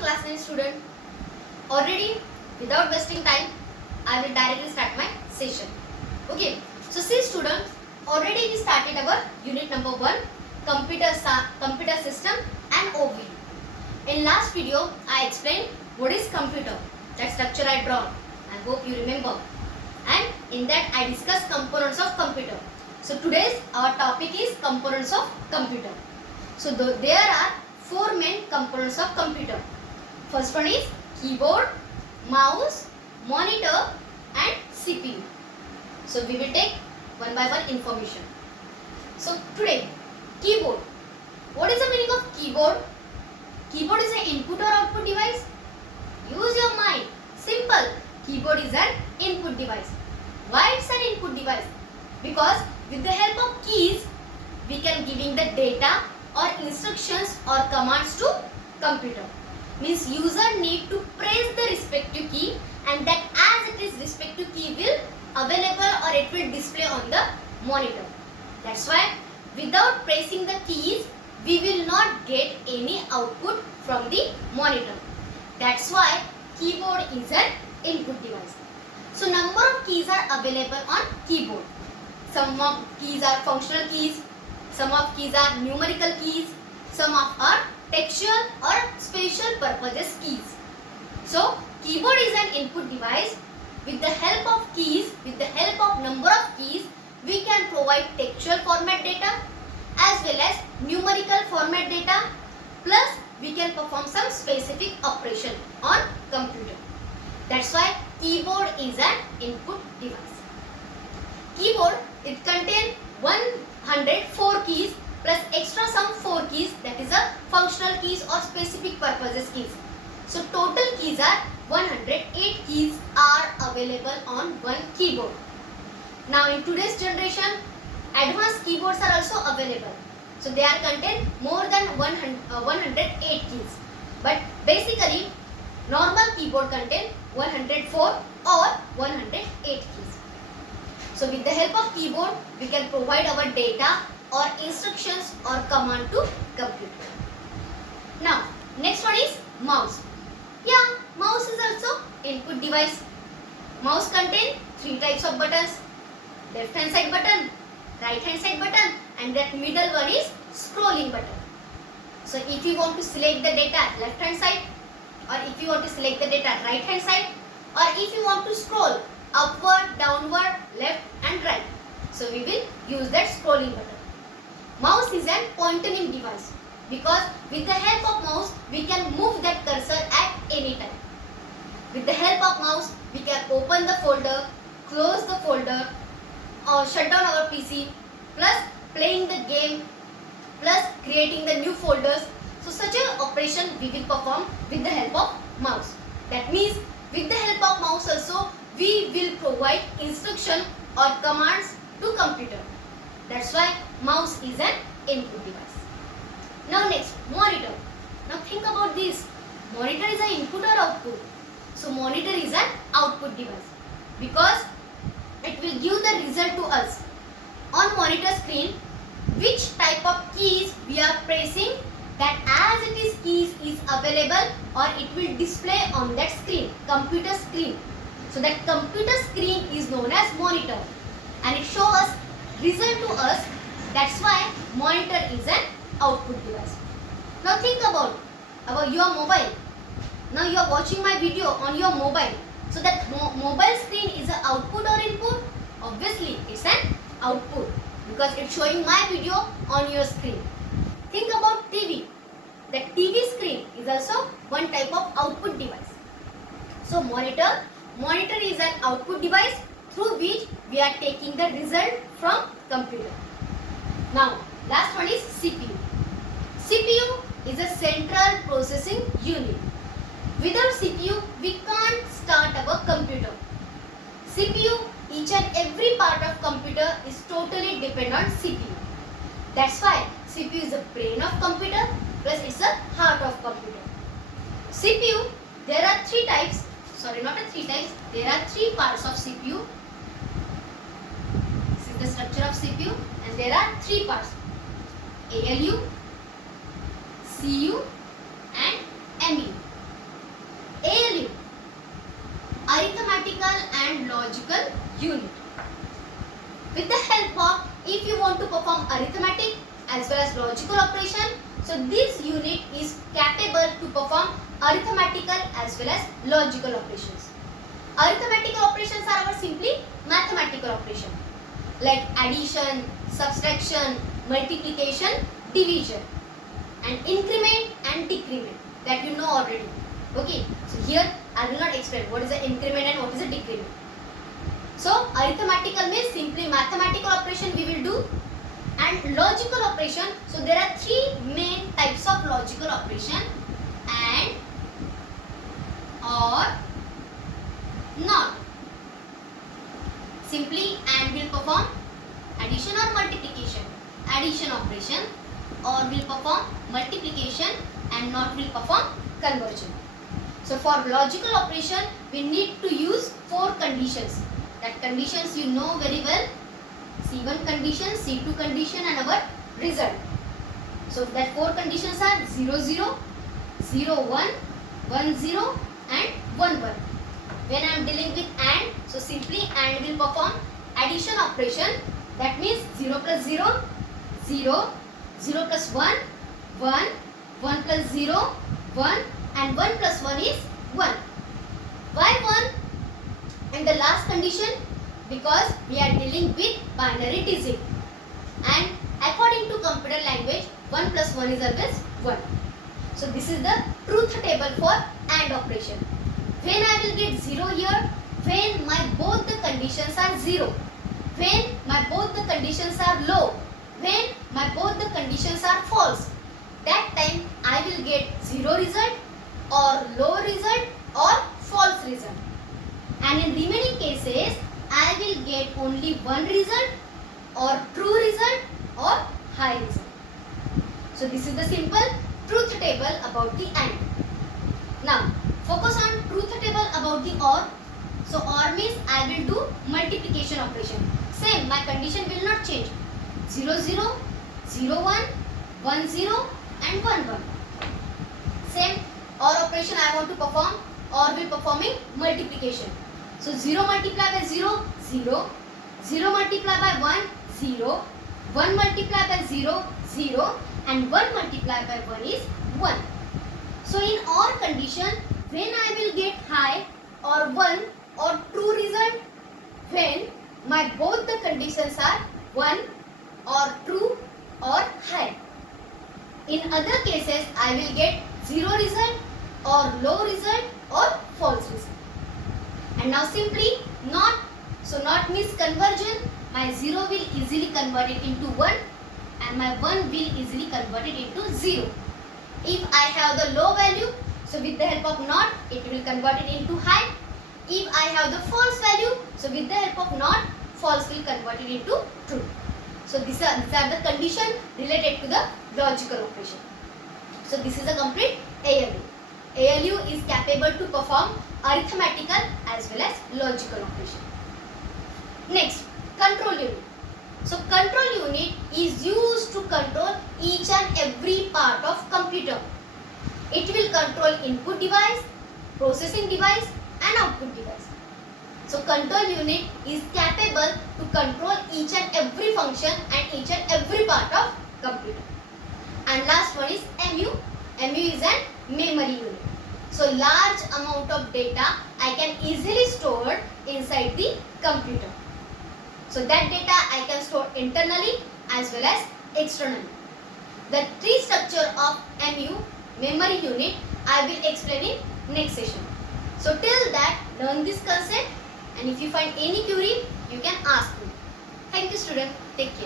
class 9 student. Already, without wasting time, I will directly start my session. Okay. So see students, already we started our unit number 1, computer system and overview. In last video, I explained what is computer, that structure I drawn. I hope you remember. And in that I discussed components of computer. So today's our topic is components of computer. So there are 4 main components of computer. First one is keyboard, mouse, monitor and CPU. So we will take one by one information. So today, keyboard. What is the meaning of keyboard? Keyboard is an input or output device. Use your mind. Simple. Keyboard is an input device. Why it's an input device? Because with the help of keys, we can giving the data or instructions or commands to computer. Means user need to press the respective key and that as it is respective key will available or it will display on the monitor. That's why without pressing the keys, we will not get any output from the monitor. That's why keyboard is an input device. So number of keys are available on keyboard. Some of keys are functional keys, some of keys are numerical keys, some of are textual or special purposes keys. So keyboard is an input device. With the help of keys, with the help of number of keys, we can provide textual format data as well as numerical format data, plus we can perform some specific operation on computer. That's why keyboard is an input device. Keyboard, it contains 104 keys plus extra some 4 keys, that is a functional keys or specific purposes keys. So total keys are 108 keys are available on one keyboard. Now in today's generation, advanced keyboards are also available. So they are contain more than 108 keys. But basically, normal keyboard contain 104 or 108 keys. So with the help of keyboard, we can provide our data or instructions or command to computer. Now, next one is mouse. Yeah, mouse is also input device. Mouse contain 3 types of buttons. Left hand side button, right hand side button and that middle one is scrolling button. So if you want to select the data left hand side or if you want to select the data right hand side or if you want to scroll upward, downward, left and right. So we will use that scrolling button. Mouse is an pointing device because with the help of mouse we can move that cursor at any time. With the help of mouse we can open the folder, close the folder or shut down our PC, plus playing the game, plus creating the new folders. So such an operation we will perform with the help of mouse. That means with the help of mouse also we will provide instruction or commands to computer. That's why mouse is an input device. Now next, monitor. Now think about this. Monitor is an input or output? So monitor is an output device because it will give the result to us. On monitor screen, which type of keys we are pressing, that as it is keys is available or it will display on that screen, computer screen. So that computer screen is known as monitor and it shows us result to us. That's why monitor is an output device. Now think about your mobile. Now you are watching my video on your mobile. So that mobile screen is an output or input? Obviously it's an output because it's showing my video on your screen. Think about TV. The TV screen is also one type of output device. So monitor is an output device through which we are taking the result from computer. Now last one is CPU. CPU is a central processing unit. Without CPU, we can't start our computer. CPU, each and every part of computer is totally dependent on CPU. That's why CPU is the brain of computer plus it's the heart of computer. CPU, there are 3 types. Sorry, not 3 types. There are 3 parts of CPU. This is the structure of CPU and there are 3 parts. ALU, CU and MU. arithmetical as well as logical operations. Arithmetical operations are our simply mathematical operation like addition, subtraction, multiplication, division, and increment and decrement that you know already. Okay, so here I will not explain what is the increment and what is the decrement. So arithmetical means simply mathematical operation we will do, and logical operation. So there are three main types of logical operation: and, or, not. Simply and will perform addition or multiplication, addition operation, or will perform multiplication, and not will perform conversion. So for logical operation we need to use four conditions. That conditions you know very well: C1 condition, C2 condition, and our result. So that four conditions are 0, 0, 0, 1, 1, 0, and 1, 1. When I am dealing with and, so simply and will perform addition operation. That means 0 plus 0, 0, 0 plus 1, 1, 1 plus 0, 1, and 1 plus 1 is 1. Why 1? And the last condition, because we are dealing with binary digit, and according to computer language 1 plus 1 is always 1. So this is the truth table for AND operation. When I will get 0 here, when my both the conditions are 0, when my both the conditions are low, when my both the conditions are false, that time I will get 0 result or low result or false result. And in remaining cases I will get only one result or true result or high result. So this is the simple truth table about the AND. Now focus on truth table about the OR. So OR means I will do multiplication operation. Same, my condition will not change. 0, 0, 0, 1, 1, 0, and 1, 1. Same OR operation I want to perform, OR will performing multiplication. So 0 multiplied by 0, 0, 0 multiplied by 1, 0, 1 multiplied by 0, 0, and 1 multiplied by 1 is 1. So in OR condition, when I will get high or 1 or true result, when my both the conditions are 1 or true or high. In other cases, I will get 0 result or low result or false result. And now simply not. So not means conversion. My 0 will easily convert it into 1 and my 1 will easily convert it into 0. If I have the low value, so with the help of not, it will convert it into high. If I have the false value, so with the help of not, false will convert it into true. So these are the conditions related to the logical operation. So this is a complete ALU. ALU is capable to perform arithmetical as well as logical operation. Next, control unit. So control unit is used to control each and every part of computer. It will control input device, processing device, and output device. So control unit is capable to control each and every function and each and every part of computer. And last one is MU. MU is an memory unit. So large amount of data I can easily store inside the computer. So that data I can store internally as well as externally. The tree structure of MU, memory unit, I will explain in next session. So till that, learn this concept, and if you find any query, you can ask me. Thank you student. Take care.